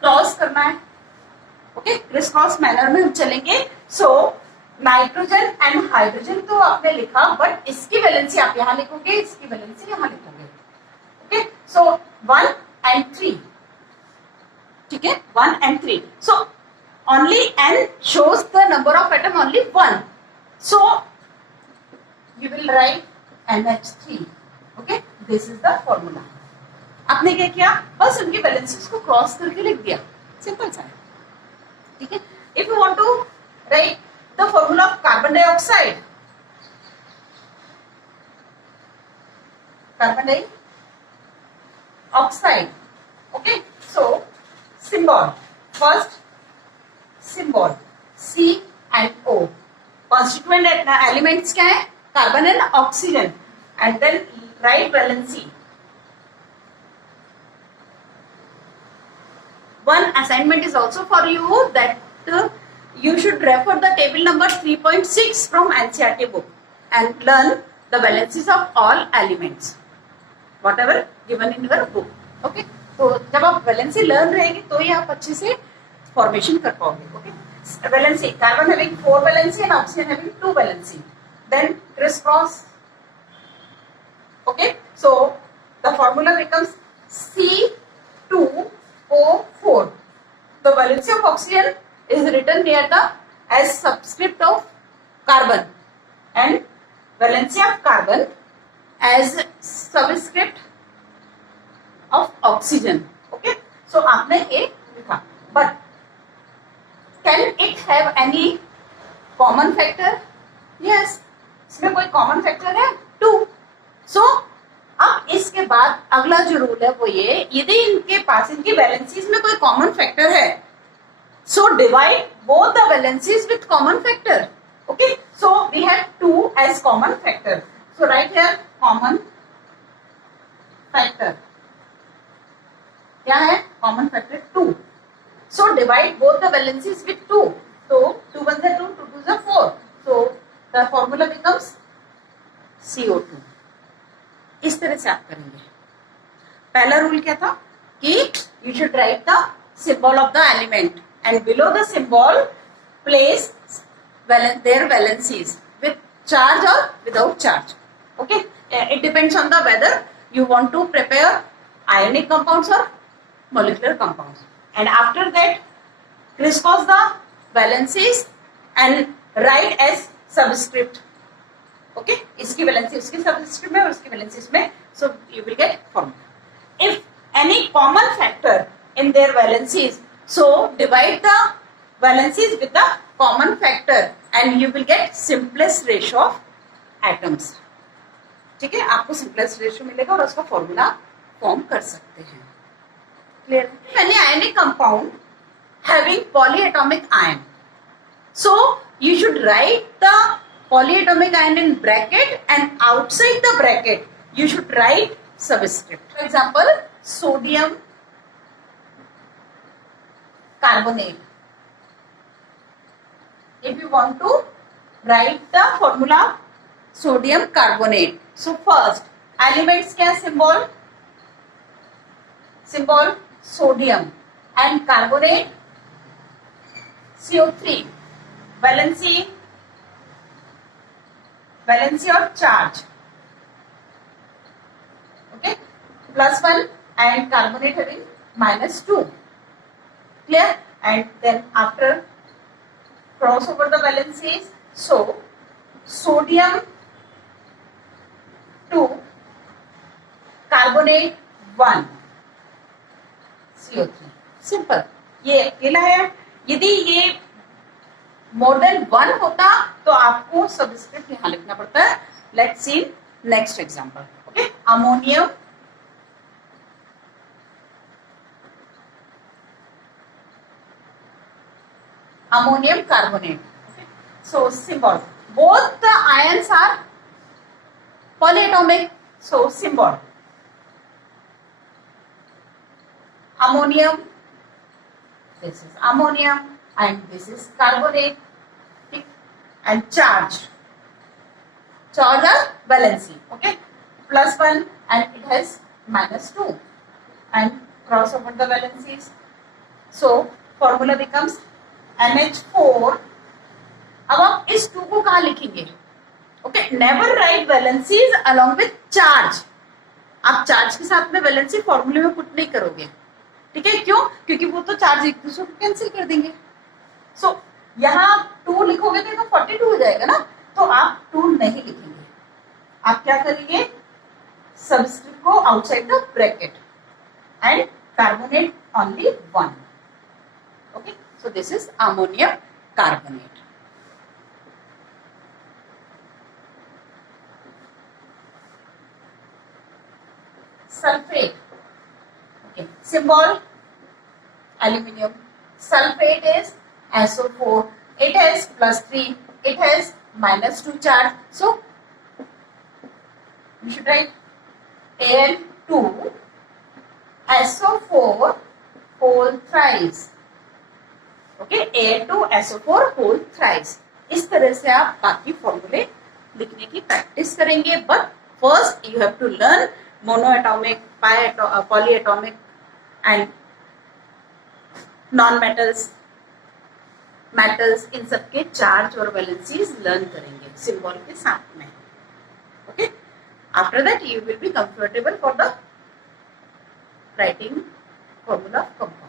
क्रॉस करना है. Okay. क्रिस क्रॉस मैनर में हम चलेंगे. So nitrogen and hydrogen तो आपने लिखा, बट इसकी वैलेंसी आप यहाँ लिखोगे, इसकी वैलेंसी यहाँ लिखोगे. ओके. सो 1 and 3. ठीक है. 1 and 3. So only n shows the number of atom only 1. So you will write NH3. Okay, this is the formula. आपने क्या किया? बस उनकी वैलेंसीज को क्रॉस करके लिख दिया. सिंपल सा है. ठीक है. If you want to write the formula of carbon dioxide, carbon dioxide. Okay, so symbol. First symbol C and O. Constituent elements क्या है? Carbon and oxygen. And then write valency. One assignment is also for you, that you should refer the table number 3.6 from NCERT book and learn the valencies of all elements, whatever given in your book. Okay. तो जब आप valency learn रहेंगे तो ही आप अच्छे से formation कर पाओगे. Okay. Valency, carbon having 4 valency and oxygen having 2 valency. Then criss cross. Okay. So the formula becomes C2O4. The valency of oxygen is written near the as subscript of carbon and valency of carbon as subscript of oxygen. Okay. So आपने ये लिखा, but can it have any common factor? Yes. इसमें कोई common factor है? 2. So अब इसके बाद अगला जो रूल है वो ये, यदि इनके पास इनकी वैलेंसीज में कोई common factor है, so divide both the valencies with common factor. Okay. So we have 2 as common factor. So write here common factor. क्या है? common factor 2. So divide both the valencies with 2. So 2 1s are 2, 2 2s are 4. So the formula becomes CO2. इस तरह से आप करेंगे. पहला रूल क्या था कि you should write the symbol of the element and below the symbol place their valencies with charge or without charge. Okay. It depends on the whether you want to prepare ionic compounds or molecular compounds. And after that, crisscross the valencies and write as subscript. Okay, इसकी valency उसकी subscript में और उसकी valency इसमें. So you will get formula. If any common factor in their valencies, so divide the valencies with the common factor and you will get simplest ratio of atoms. ठीक है, आपको simplest ratio मिलेगा और उसका फॉर्मूला फॉर्म कर सकते हैं। क्लियर? पहले ionic compound having polyatomic ion, so you should write the polyatomic ion in bracket and outside the bracket you should write subscript. For example, sodium carbonate. If you want to write the formula sodium carbonate, so first elements क्या symbol sodium and carbonate CO3. Valency और charge, okay, +1 and carbonate having -2. Clear? And then after cross over the valencies, so sodium 2, carbonate 1, CO3. Simple, ये अकेला है। यदि ये मोर than 1 होता तो आपको सबस्क्रिप्ट यहां लिखना पड़ता है। Let's see next example. Okay, ammonium carbonate. So symbol, both the ions are polyatomic, so symbol ammonium, this is ammonium and this is carbonate, and charge are valency, okay, +1 and it has -2 and cross over the valencies, so formula becomes NH4। अब आप इस 2 को कहाँ लिखेंगे? Okay, never write valencies along with charge. आप चार्ज के साथ में वैलेंसी फॉर्मूले में पुट नहीं करोगे, ठीक है? क्यों? क्योंकि वो तो चार्ज एक दूसरे को कैंसिल कर देंगे। सो यहाँ 2 लिखोगे तो 42 हो जाएगा ना, तो आप 2 नहीं लिखेंगे। आप क्या करेंगे? सबस्क्रिप्ट को outside the bracket and carbonate only 1। Okay, so this is ammonium carbonate. Sulfate, okay, symbol aluminium. Sulfate is SO4. It has +3. It has -2 charge. So you should write Al2 SO4 whole thrice. Okay, Al2 SO4 whole thrice. इस तरह से आप बाकी फॉर्मूले लिखने की practice करेंगे। But first you have to learn monoatomic, polyatomic and non metals, इन सबके चार्ज और वैलेंसीज लर्न करेंगे सिंबल के साथ में। Okay, after that you will be comfortable for the writing formula compound.